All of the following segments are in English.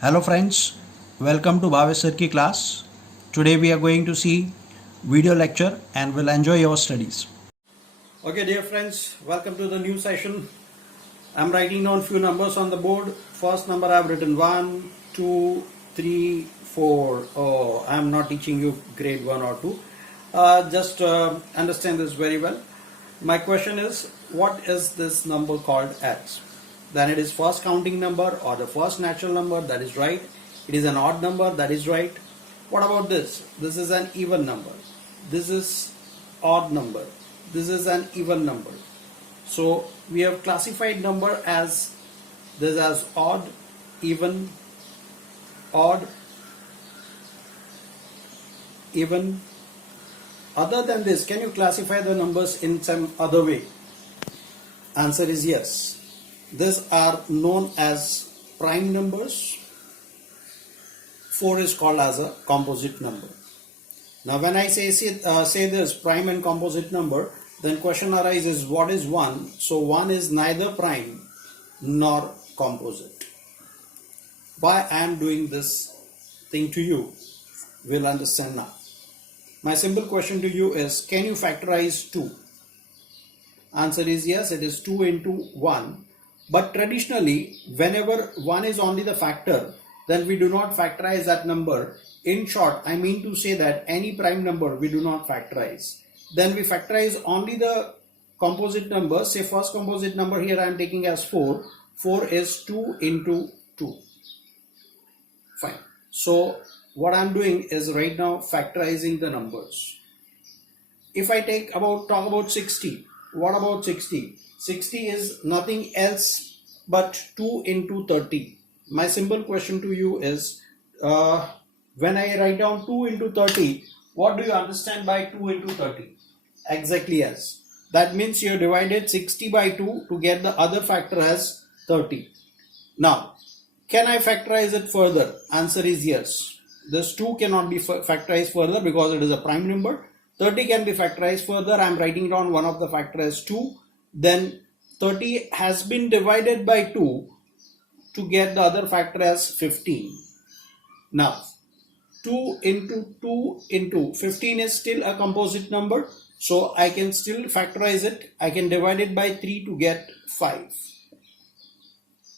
Hello friends, welcome to Bhavesh Sir ki class. Today we are going to see video lecture and will enjoy your studies. Okay dear friends, welcome to the new session. I'm writing down few numbers on the board. First number I've written 1, 2, 3, 4. Oh, I'm not teaching you grade 1 or 2. Just understand this very well. My question is, what is this number called as? Then it is first counting number or the first natural number, that is right. It is an odd number, that is right. What about this? This is an even number. This is odd number. This is an even number. So we have classified number as this as odd, even, odd, even. Other than this, can you classify the numbers in some other way? Answer is yes. These are known as prime numbers. 4 is called as a composite number. Now when I say this prime and composite number, then question arises, what is 1? So 1 is neither prime nor composite. Why I am doing this thing to you, we'll understand now. My simple question to you is, can you factorize 2? Answer is yes, it is 2 into 1. But traditionally, whenever 1 is only the factor, then we do not factorize that number. In short, I mean to say that any prime number we do not factorize. Then we factorize only the composite number. Say first composite number here I am taking as 4. 4 is 2 into 2. Fine. So what I am doing is right now factorizing the numbers. If I talk about 60, what about 60? 60 is nothing else but 2 into 30. My simple question to you is, when I write down 2 into 30, what do you understand by 2 into 30? Exactly yes. That means you have divided 60 by 2 to get the other factor as 30. Now, can I factorize it further? Answer is yes. This 2 cannot be factorized further because it is a prime number. 30 can be factorized further. I am writing down one of the factor as 2. Then 30 has been divided by 2 to get the other factor as 15. Now 2 into 2 into 15 is still a composite number, so I can still factorize it. I can divide it by 3 to get 5.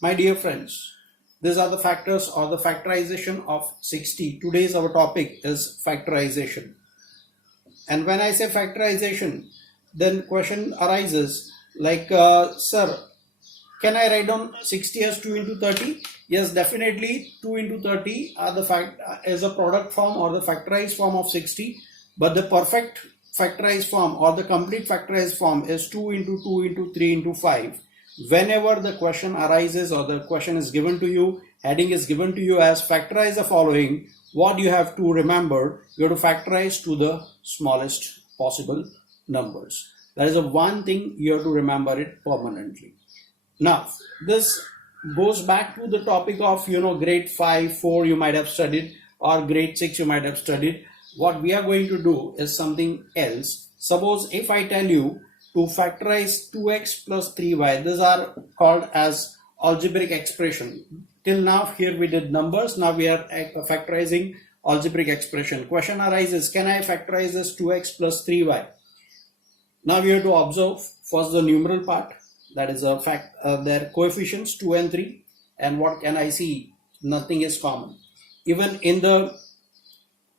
My dear friends, these are the factors or the factorization of 60. Today's our topic is factorization. And when I say factorization, then question arises like, sir, can I write down 60 as 2 into 30? Yes, definitely 2 into 30 are is a product form or the factorized form of 60. But the perfect factorized form or the complete factorized form is 2 into 2 into 3 into 5. Whenever the question arises or the question is given to you, heading is given to you as factorize the following, what you have to remember, you have to factorize to the smallest possible numbers. That is the one thing you have to remember it permanently. Now, this goes back to the topic of, grade 5, 4 you might have studied or grade 6 you might have studied. What we are going to do is something else. Suppose if I tell you to factorize 2x plus 3y, these are called as algebraic expression. Till now here we did numbers, now we are factorizing algebraic expression. Question arises, can I factorize this 2x plus 3y? Now we have to observe first the numeral part, that is a fact, their coefficients 2 and 3, and what can I see? Nothing is common. Even in the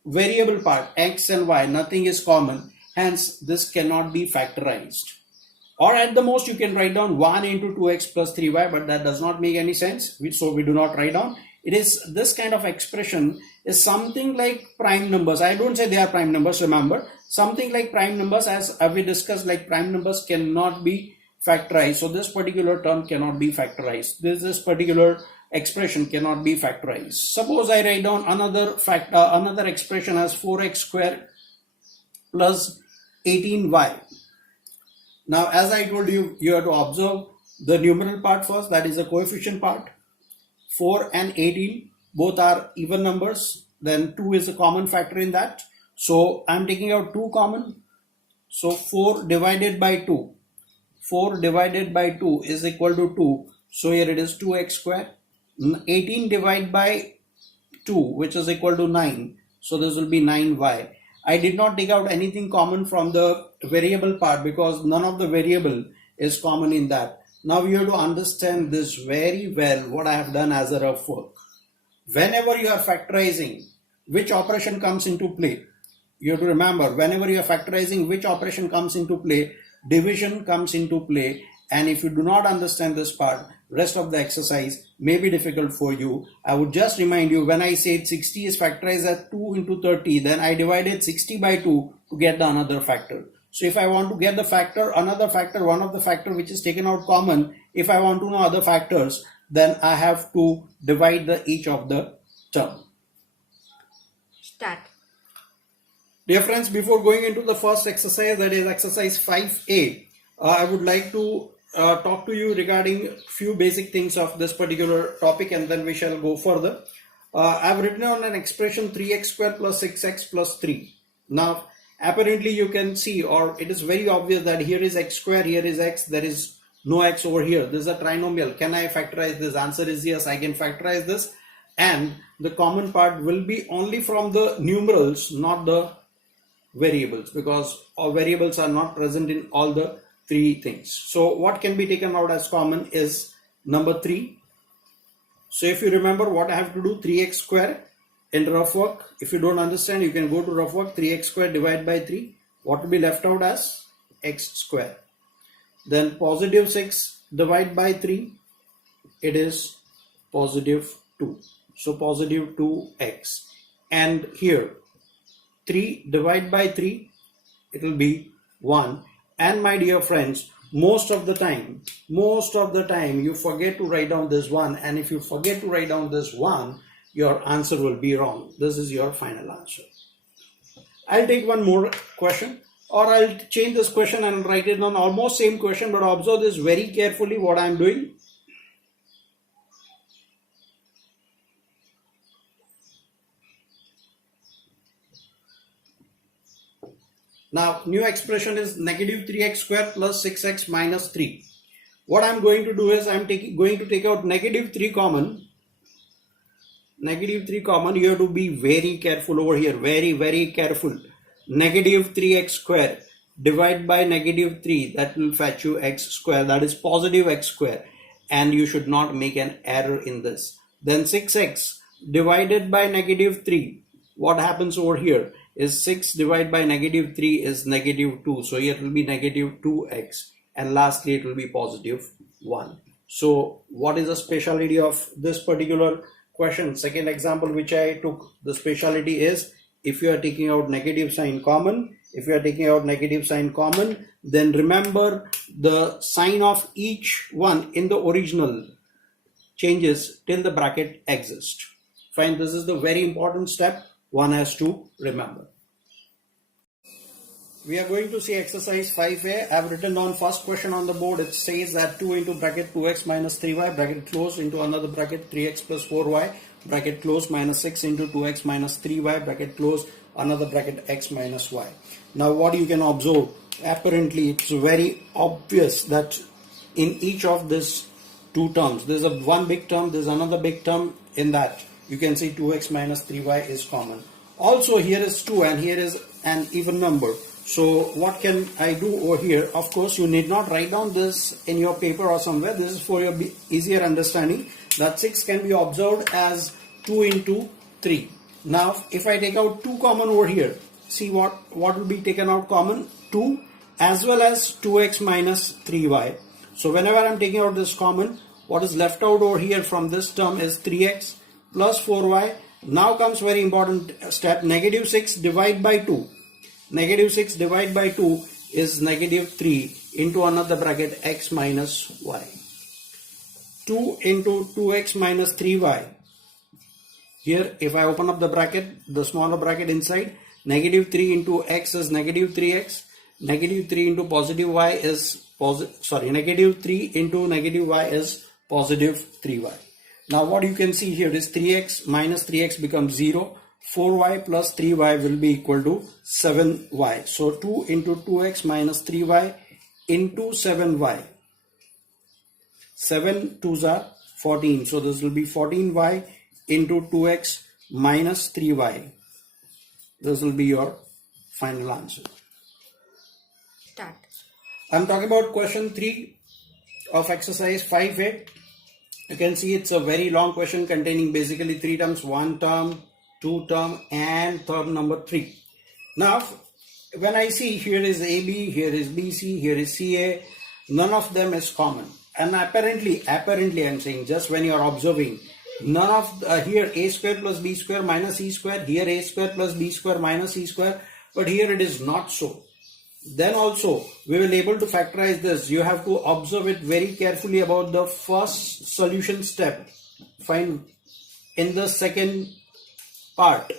variable part x and y, nothing is common, hence this cannot be factorized. Or at the most you can write down 1 into 2x plus 3y, but that does not make any sense, so we do not write down. It is this kind of expression is something like prime numbers. I don't say they are prime numbers, remember, something like prime numbers, as we discussed, like prime numbers cannot be factorized. So this particular term cannot be factorized. This particular expression cannot be factorized. Suppose I write down another expression as 4x square plus 18y. Now as I told you, you have to observe the numeral part first, that is the coefficient part. 4 and 18 both are even numbers, then 2 is a common factor in that, so I am taking out 2 common. So 4 divided by 2, 4 divided by 2 is equal to 2, so here it is 2x square. 18 divided by 2, which is equal to 9. So this will be 9y. I did not take out anything common from the variable part because none of the variable is common in that. Now you have to understand this very well, what I have done as a rough work. Whenever you are factorizing, which operation comes into play? You have to remember, whenever you are factorizing, which operation comes into play? Division comes into play. And if you do not understand this part, rest of the exercise may be difficult for you. I would just remind you, when I said 60 is factorized as 2 into 30, then I divided 60 by 2 to get the another factor. So if I want to get the factor, another factor, one of the factor which is taken out common, if I want to know other factors, then I have to divide each of the term. Start. Dear friends, before going into the first exercise, that is exercise 5A, I would like to talk to you regarding few basic things of this particular topic, and then we shall go further. I've written on an expression 3x square plus 6x plus 3. Now, apparently you can see, or it is very obvious that here is x square, here is x, there is no x over here. This is a trinomial. Can I factorize this? Answer is yes, I can factorize this. And the common part will be only from the numerals, not the variables, because all variables are not present in all the three things. So what can be taken out as common is number 3. So if you remember what I have to do, 3x square in rough work. If you don't understand, you can go to rough work. 3x square divided by 3. What will be left out as x square. Then positive 6 divided by 3. It is positive 2. So positive 2x. And here 3 divided by 3, it will be 1. And my dear friends, most of the time you forget to write down this 1, and if you forget to write down this 1, your answer will be wrong. This is your final answer. I'll take one more question, or I'll change this question and write it on almost same question, but observe this very carefully what I'm doing. Now, new expression is negative 3x square plus 6x minus 3. What I'm going to do is I'm going to take out negative 3 common. Negative 3 common, you have to be very careful over here. Very, very careful. Negative 3x square divided by negative 3. That will fetch you x square. That is positive x square. And you should not make an error in this. Then 6x divided by negative 3. What happens over here is 6 divided by negative 3 is negative 2. So here it will be negative 2x. And lastly, it will be positive 1. So what is the speciality of this particular question? Second example which I took, the speciality is if you are taking out negative sign common, then remember the sign of each one in the original changes till the bracket exists. Fine, this is the very important step one has to remember. We are going to see exercise 5A. I have written down first question on the board. It says that 2 into bracket 2x minus 3y, bracket close, into another bracket 3x plus 4y, bracket close, minus 6 into 2x minus 3y, bracket close, another bracket x minus y. Now what you can observe, apparently it's very obvious that in each of these two terms, there's one big term, there's another big term. In that you can see 2x minus 3y is common. Also here is 2 and here is an even number. So what can I do over here? Of course, you need not write down this in your paper or somewhere. This is for your easier understanding. That 6 can be observed as 2 into 3. Now, if I take out 2 common over here, see what will be taken out common? 2 as well as 2x minus 3y. So whenever I'm taking out this common, what is left out over here from this term is 3x plus 4y. Now comes very important step, negative 6 divided by 2. Negative 6 divided by 2 is negative 3 into another bracket x minus y. 2 into 2x minus 3y. Here if I open up the bracket, the smaller bracket inside, negative 3 into x is negative 3x. Negative 3 into positive y is negative 3 into negative y is positive 3y. Now what you can see here is 3x minus 3x becomes 0. 4y plus 3y will be equal to 7y. So 2 into 2x minus 3y into 7y. 7 2s are 14. So this will be 14y into 2x minus 3y. This will be your final answer. Start. I'm talking about question 3 of exercise 5A. You can see it's a very long question containing basically 3 terms, 1 term, 2 term and term number 3. Now when I see here is AB, here is BC, here is CA, none of them is common. And apparently I'm saying, just when you are observing, none of here a square plus b square minus c square, here a square plus b square minus c square, but here it is not so. Then also we will able to factorize this. You have to observe it very carefully about the first solution step. Find in the second part.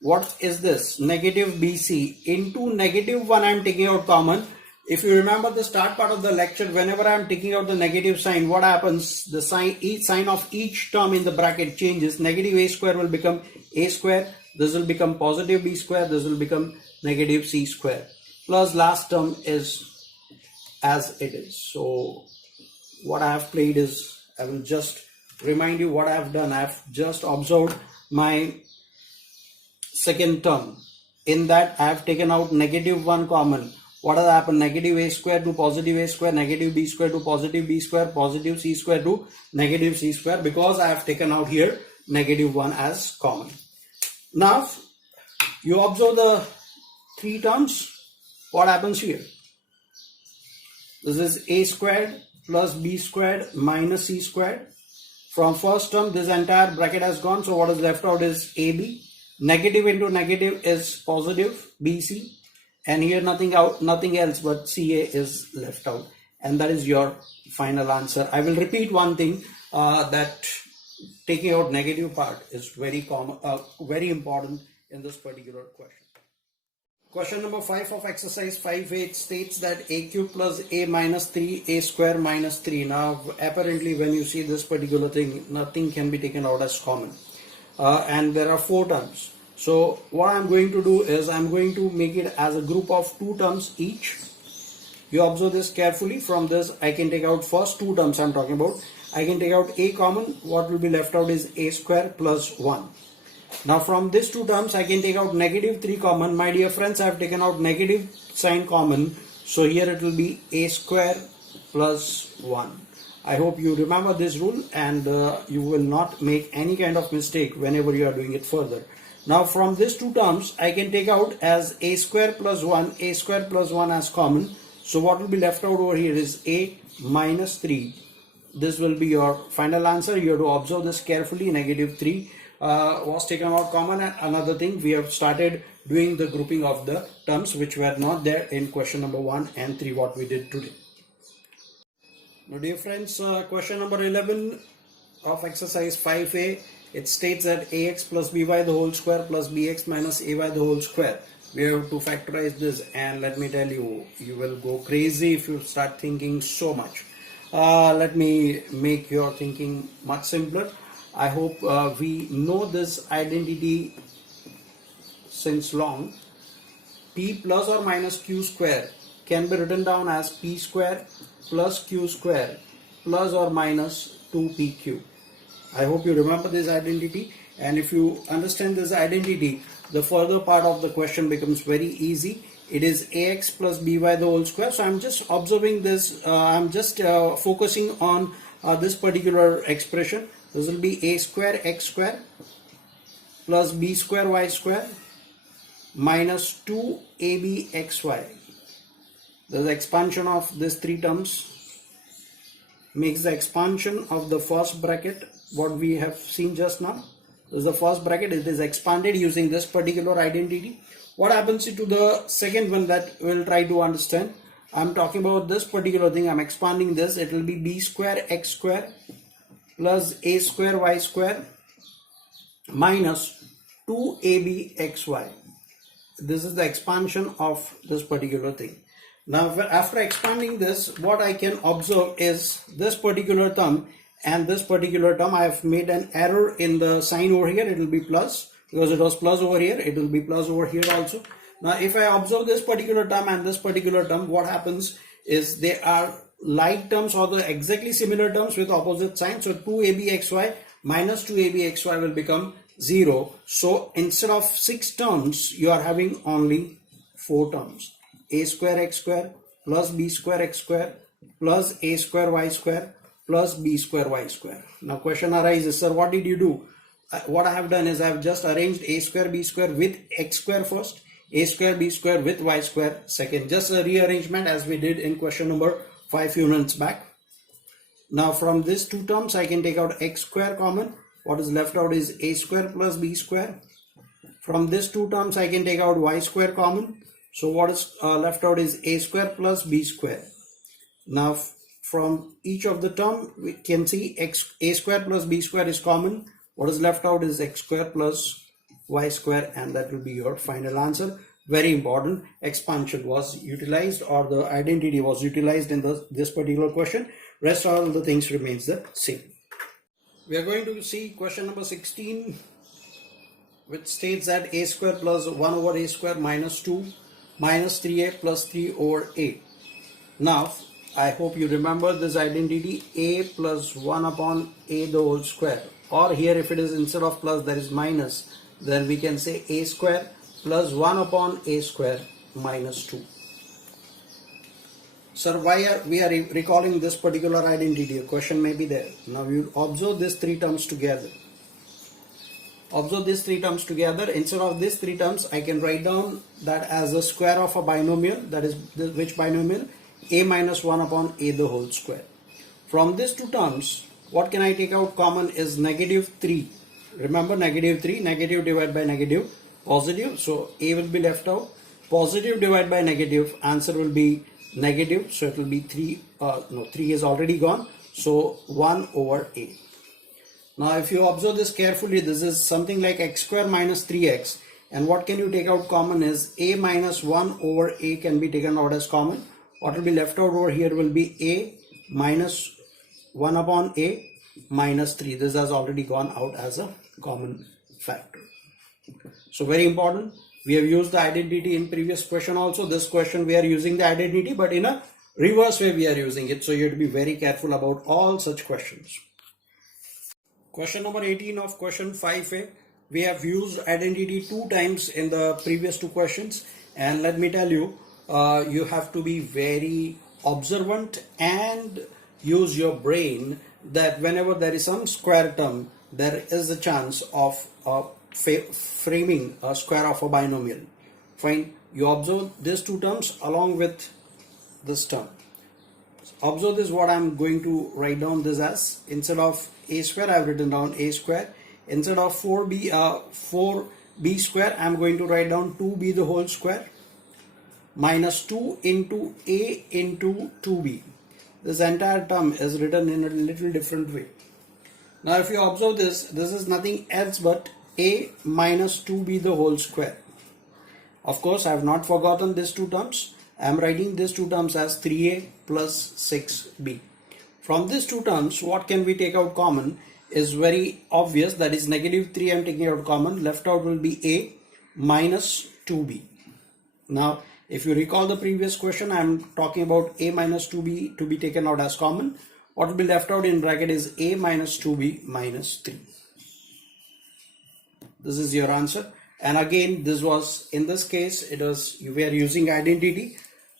What is this? Negative BC into negative 1 I am taking out common. If you remember the start part of the lecture, whenever I am taking out the negative sign, what happens? The sign of each term in the bracket changes. Negative a square will become a square. This will become positive b square. This will become negative c square. Plus last term is as it is. So what I have played is, I will just remind you what I have done. I have just observed my second term. In that I have taken out negative 1 common. What has happened? Negative a square to positive a square, negative b square to positive b square, positive c square to negative c square, because I have taken out here negative 1 as common. Now you observe the 3 terms. What happens here? This is a squared plus b squared minus c squared. From first term this entire bracket has gone, so what is left out is ab. Negative into negative is positive BC, and here nothing else but CA is left out, and that is your final answer. I will repeat one thing, that taking out negative part is very common, very important in this particular question. Question number 5 of exercise 5A states that a cube plus a minus 3, a square minus 3. Now apparently when you see this particular thing, nothing can be taken out as common. And there are 4 terms. So what I'm going to do is I'm going to make it as a group of 2 terms each. You observe this carefully. From this I can take out first 2 terms I'm talking about. I can take out a common. What will be left out is a square plus 1. Now from these 2 terms I can take out negative 3 common. My dear friends, I have taken out negative sign common. So here it will be a square plus 1. I hope you remember this rule, and you will not make any kind of mistake whenever you are doing it further. Now from these 2 terms I can take out as a square plus 1, a square plus 1 as common. So what will be left out over here is a minus 3. This will be your final answer. You have to observe this carefully. Negative 3 was taken out common. And another thing, we have started doing the grouping of the terms which were not there in question number 1 and 3 what we did today. Now dear friends, question number 11 of exercise 5A, it states that ax plus by the whole square plus bx minus ay the whole square. We have to factorize this, and let me tell you, you will go crazy if you start thinking so much. Let me make your thinking much simpler. I hope we know this identity since long. P plus or minus q square can be written down as p square plus q square plus or minus 2pq. I hope you remember this identity, and if you understand this identity, the further part of the question becomes very easy. It is ax plus by the whole square. So I'm just observing this, I'm just focusing on this particular expression. This will be a square x square plus b square y square minus 2abxy. The expansion of these 3 terms makes the expansion of the first bracket, what we have seen just now. This is the first bracket. It is expanded using this particular identity. What happens to the second one that we'll try to understand? I'm talking about this particular thing. I'm expanding this. It will be b square x square plus a square y square minus 2abxy. This is the expansion of this particular thing. Now after expanding this, what I can observe is this particular term and this particular term. I have made an error in the sign over here. It will be plus, because it was plus over here. It will be plus over here also. Now if I observe this particular term and this particular term, what happens is they are like terms or the exactly similar terms with opposite sign. So 2abxy minus 2abxy will become 0. So instead of 6 terms, you are having only 4 terms. A square x square plus b square x square plus a square y square plus b square y square. Now question arises, sir, what did you do? What I have done is I have just arranged a square b square with x square first, a square b square with y square second. Just a rearrangement as we did in question number 5 few minutes back. Now from these two terms I can take out x square common. What is left out is a square plus b square. From these two terms I can take out y square common. So what is left out is a square plus b square. Now from each of the term we can see a square plus b square is common. What is left out is x square plus y square, and that will be your final answer. Very important, expansion was utilized, or the identity was utilized in this particular question. Rest all the things remains the same. We are going to see question number 16, which states that a square plus 1 over a square minus 2 minus 3a plus 3 over a. Now I hope you remember this identity, a plus 1 upon a the whole square, or here if it is instead of plus there is minus, then we can say a square plus 1 upon a square minus 2. Sir, why are we recalling this particular identity? A question may be there. Now you observe these 3 terms together. Observe these 3 terms together. Instead of these 3 terms, I can write down that as the square of a binomial. That is which binomial? A minus 1 upon a the whole square. From these 2 terms, what can I take out common is negative 3. Remember negative 3, negative divided by negative, positive. So a will be left out. Positive divided by negative, answer will be negative. So it will be 3. 3 is already gone. So 1 over a. Now if you observe this carefully, this is something like x square minus 3x. And what can you take out common is a minus 1 over a can be taken out as common. What will be left out over here will be a minus 1 upon a minus 3. This has already gone out as a common factor. So very important. We have used the identity in previous question also. This question we are using the identity, but in a reverse way we are using it. So you have to be very careful about all such questions. Question number 18 of question 5a. We have used identity 2 times in the previous 2 questions. And let me tell you, you have to be very observant and use your brain, that whenever there is some square term, there is a chance of framing a square of a binomial. Fine. You observe these 2 terms along with this term. Observe this, what I am going to write down this as. Instead of a square I have written down a square. Instead of 4b square I am going to write down 2b the whole square minus 2 into a into 2b. This entire term is written in a little different way. Now if you observe this, this is nothing else but a minus 2b the whole square. Of course I have not forgotten these 2 terms. I am writing these 2 terms as 3a plus 6b. From these 2 terms, what can we take out common is very obvious. That is negative 3 I am taking out common. Left out will be a minus 2b. Now if you recall the previous question, I am talking about a minus 2b to be taken out as common. What will be left out in bracket is a minus 2b minus 3. This is your answer. And again, this was, in this case, it was, you were using identity,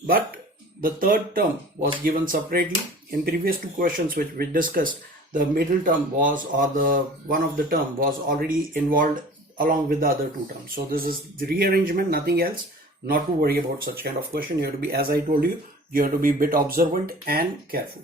but the third term was given separately. In previous 2 questions which we discussed, the middle term was, or the one of the term was already involved along with the other 2 terms. So this is the rearrangement, nothing else. Not to worry about such kind of question. You have to be, as I told you, you have to be a bit observant and careful.